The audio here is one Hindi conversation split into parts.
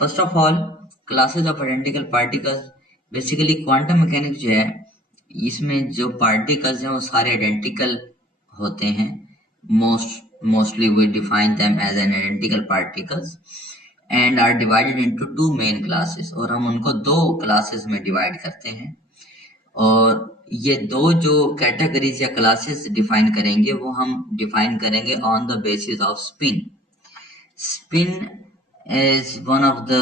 First of all classes of identical particles, basically quantum mechanics जो है इसमें जो पार्टिकल्स हैं वो सारे आइडेंटिकल होते हैं. Mostly we define them as an identical particles and are divided into two main classes, और हम उनको दो क्लासेस में डिवाइड करते हैं. और ये दो जो कैटेगरीज या क्लासेस डिफाइन करेंगे वो हम डिफाइन करेंगे on the basis off spin. Spin is one of the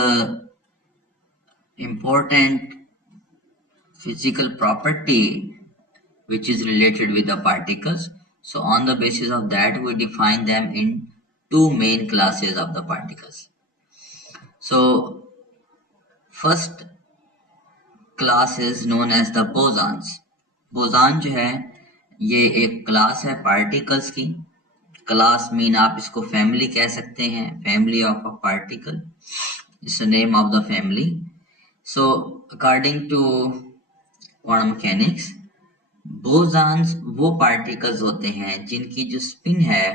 important physical property which is related with the particles. So on the basis of that we define them in two main classes of the particles. So first class is known as the bosons. Boson जो है ये एक क्लास है पार्टिकल्स की. क्लास मीन आप इसको फैमिली कह सकते हैं, family of a particle is the name of the family. So according to quantum mechanics bosons वो पार्टिकल्स होते हैं जिनकी जो स्पिन है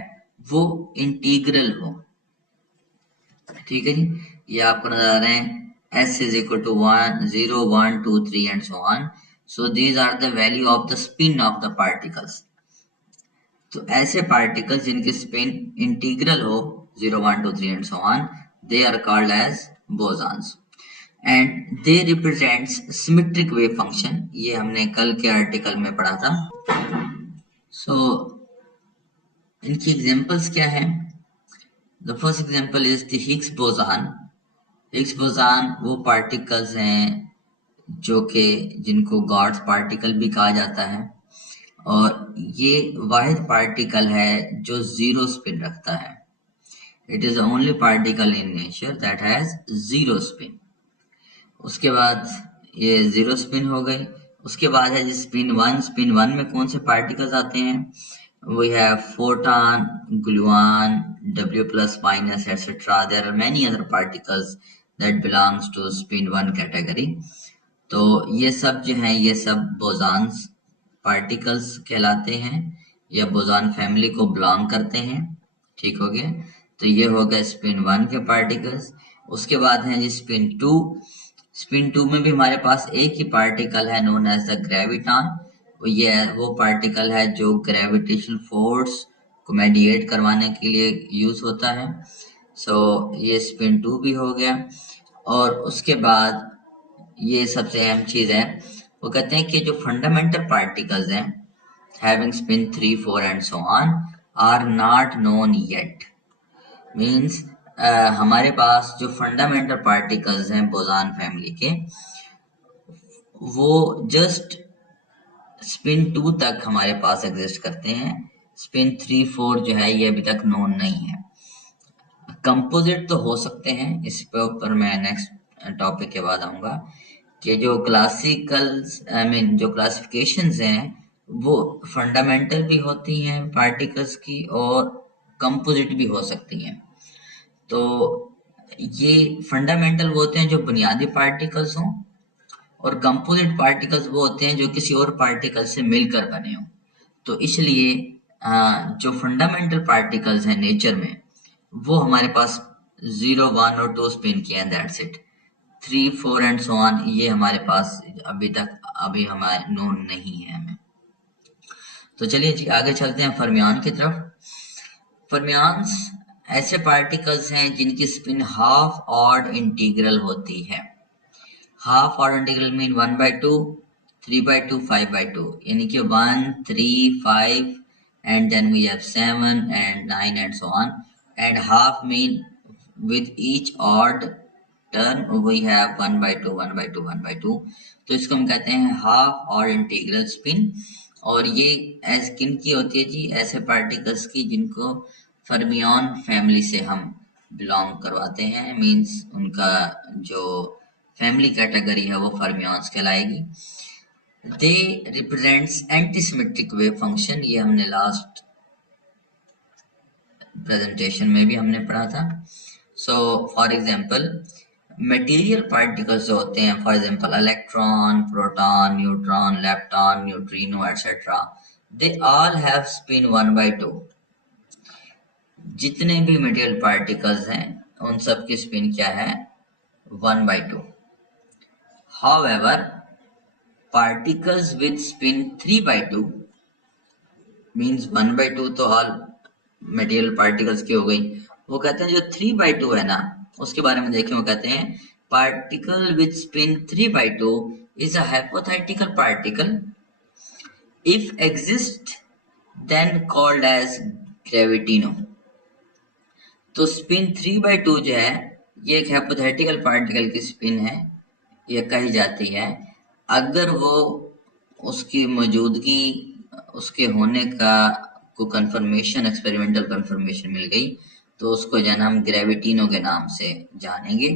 वो इंटीग्रल हो. ठीक है जी, ये आपको नजर आ रहे हैं s is equal to 1 0 1 2 3 and so on. So these are the value of the spin of the particles. तो ऐसे पार्टिकल्स जिनकी स्पिन इंटीग्रल हो 0 1 2 3 and so on, they are called as bosons and they represents symmetric wave function. ये हमने कल के आर्टिकल में पढ़ा था. So इनकी एग्जांपल्स क्या है? The first example is the Higgs boson. Higgs boson वो पार्टिकल्स हैं जो कि जिनको गॉड्स पार्टिकल भी कहा जाता है, और ये वाहिद पार्टिकल है जो जीरो स्पिन रखता है. It is only particle in nature that has zero spin. उसके बाद ये जीरो स्पिन हो गई. उसके बाद है स्पिन वन. स्पिन वन में कौन से पार्टिकल्स आते हैं? We have photon, gluon, W+ minus etcetera. There are many other particles that belongs to spin one category. तो ये सब जो हैं ये सब बोसॉन्स पार्टिकल्स कहलाते हैं या बोसॉन फैमिली को बिलोंग करते हैं. ठीक हो गया. तो ये हो गया स्पिन वन के पार्टिकल्स. उसके बाद है जी स्पिन टू. स्पिन टू में भी हमारे पास एक ही पार्टिकल है नोन एज द ग्रेविटॉन. ये वो पार्टिकल है जो ग्रेविटेशनल फोर्स को मेडिएट करवाने के लिए यूज होता है. सो ये स्पिन टू भी हो गया. और उसके बाद ये सबसे अहम चीज है, वो कहते हैं कि जो फंडामेंटल पार्टिकल्स हैं having spin 3 4 and so on are not known yet. Means हमारे पास जो फंडामेंटल पार्टिकल्स हैं बोसॉन फैमिली के वो जस्ट स्पिन 2 तक हमारे पास एग्जिस्ट करते हैं. स्पिन 3 4 जो है ये अभी तक नोन नहीं है. कंपोजिट तो हो सकते हैं, इस पे ऊपर मैं नेक्स्ट टॉपिक के बाद आऊंगा कि जो क्लासिकल्स जो क्लासिफिकेशंस हैं वो फंडामेंटल भी होती हैं पार्टिकल्स की और कंपोजिट भी हो सकती हैं. तो ये फंडामेंटल वो होते हैं जो बुनियादी पार्टिकल्स हों, और कंपोजिट पार्टिकल्स वो होते हैं जो किसी और पार्टिकल से मिलकर बने हों. तो इसलिए जो फंडामेंटल पार्टिकल्स हैं नेचर में वो हमारे पास 0 1 और 2 स्पिन किए हैं. That's it. 3 4 and so on ये हमारे पास अभी हमारे नोन नहीं है हमें. तो चलिए जी आगे चलते हैं फर्मियान की तरफ. फर्मियान्स ऐसे पार्टिकल्स हैं जिनकी स्पिन हाफ ऑड इंटीग्रल होती है. हाफ ऑड इंटीग्रल मीन 1/2, 3/2, 5/2, यानी कि 1 3 5 and then we have 7 and 9 and so on. And half mean with each odd turn we have 1/2 1/2 1/2. तो इसको हम कहते हैं हाफ और इंटीग्रल स्पिन. और ये ऐसे किन की होती है जी? ऐसे पार्टिकल्स की जिनको फर्मियन फैमिली से हम बिलोंग करवाते हैं. मींस उनका जो फैमिली कैटेगरी है वो फर्मियंस कहलाएगी. दे रिप्रेजेंट्स एंटीसिमेट्रिक वेव फंक्शन. ये हमने लास्ट प्रेजेंटेशन में भी हमने पढ़ा था. So for example material particles जो होते हैं, for example electron, proton, neutron, lepton, neutrino etcetera, they all have spin 1/2. जितने भी मटेरियल पार्टिकल्स हैं उन सब की स्पिन क्या है? 1/2. However, particles with spin 3/2 means 1/2 तो ऑल मटेरियल पार्टिकल्स की हो गई। वो कहते हैं जो 3/2 है ना, उसके बारे में देखें। वो कहते हैं particle with spin 3/2 is a hypothetical particle if exist then called as gravitino. तो स्पिन 3/2 जो है ये एक हाइपोथेटिकल पार्टिकल की स्पिन है, ये कही जाती है। अगर वो उसकी मौजूदगी, उसके होने का को कंफर्मेशन, एक्सपेरिमेंटल कंफर्मेशन मिल गई तो उसको जो है हम ग्रेविटिनो के नाम से जानेंगे।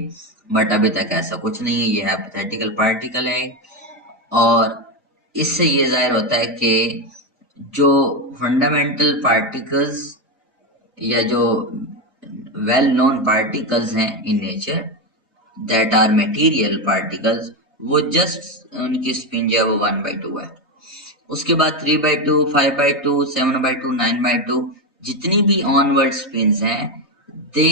बट अभी तक ऐसा कुछ नहीं है, ये हाइपोथेटिकल पार्टिकल है। और इससे ये जाहिर होता है कि जो फंडामेंटल पार्टिकल्स या जो वेल नोन पार्टिकल्स हैं in nature that are material particles, वो जस्ट उनकी स्पिन जो है वो 1/2 है। उसके बाद 3/2, 5/2, 7/2, 9/2 जितनी भी ऑनवर्ड स्पिन्स हैं they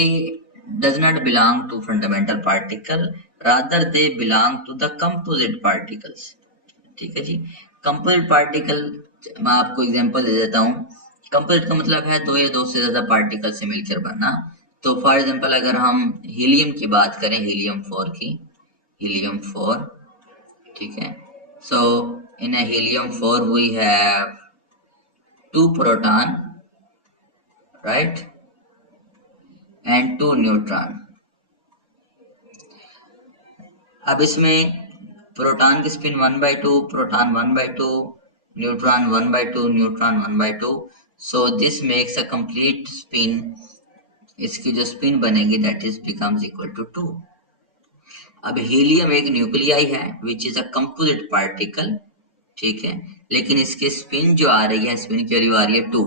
does not belong to fundamental particle, rather they belong to the composite particles. ठीक है जी। कंपोजिट पार्टिकल मैं आपको एग्जांपल दे देता हूँ। कंपोजिट का मतलब है दो या दो से ज्यादा पार्टिकल से मिलकर बनना। तो फॉर एग्जांपल अगर हम हीलियम की बात करें, हीलियम 4 की, हीलियम 4, ठीक है। सो इन a helium 4 we have 2 proton, right, and 2 neutron. अब इसमें प्रोटॉन की spin 1/2, proton 1/2, neutron 1/2, neutron 1/2. So this makes a complete spin. इसकी जो स्पिन बनेगी that is becomes equal to 2. अब हीलियम एक न्यूक्लियाई है which is a composite particle, ठीक है, लेकिन इसकी स्पिन जो आ रही है, स्पिन की वैल्यू आ रही है 2।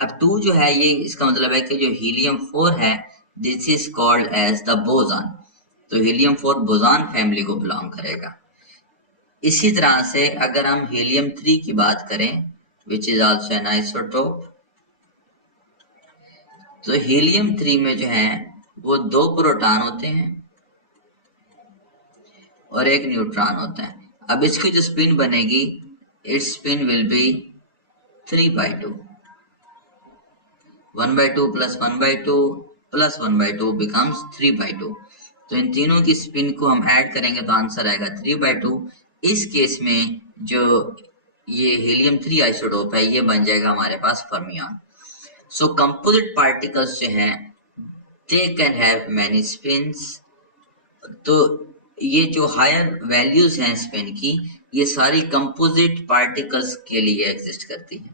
अब 2 जो है ये इसका मतलब है कि जो हीलियम 4 है this is called as the boson. तो हीलियम 4 बोसॉन फैमिली को बिलोंग करेगा। इसी तरह से अगर हम हीलियम 3 की बात करें which is also an isotope, तो हीलियम 3 में जो है वो 2 प्रोटॉन होते हैं और एक न्यूट्रॉन होता है। अब इसकी जो स्पिन बनेगी its spin will be 3/2. 1/2 plus 1/2 plus 1/2 becomes 3/2. तो इन तीनों की स्पिन को हम ऐड करेंगे तो आंसर आएगा 3/2। इस केस में जो ये हीलियम 3 आइसोटोप है ये बन जाएगा हमारे पास फर्मियन। सो कंपोजिट पार्टिकल्स जो हैं they can have many spins. तो ये जो हायर वैल्यूज हैं स्पिन की ये सारी कंपोजिट पार्टिकल्स के लिए एग्जिस्ट करती है।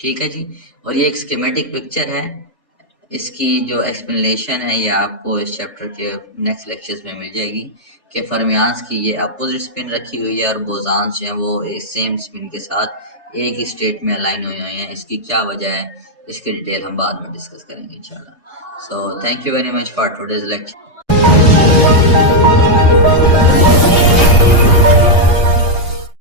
ठीक है जी। और ये एक स्कीमेटिक पिक्चर है, इसकी जो एक्सप्लेनेशन है ये आपको इस चैप्टर के नेक्स्ट लेक्चर्स में मिल जाएगी कि फर्मियान्स की ये अपोजिट स्पिन रखी हुई है और बोसॉन्स जो है वो सेम स्पिन के साथ एक ही स्टेट में अलाइन हुए हैं। इसकी क्या वजह है इसकी डिटेल हम बाद में डिस्कस करेंगे इंशाल्लाह। So thank you very much for today's lecture.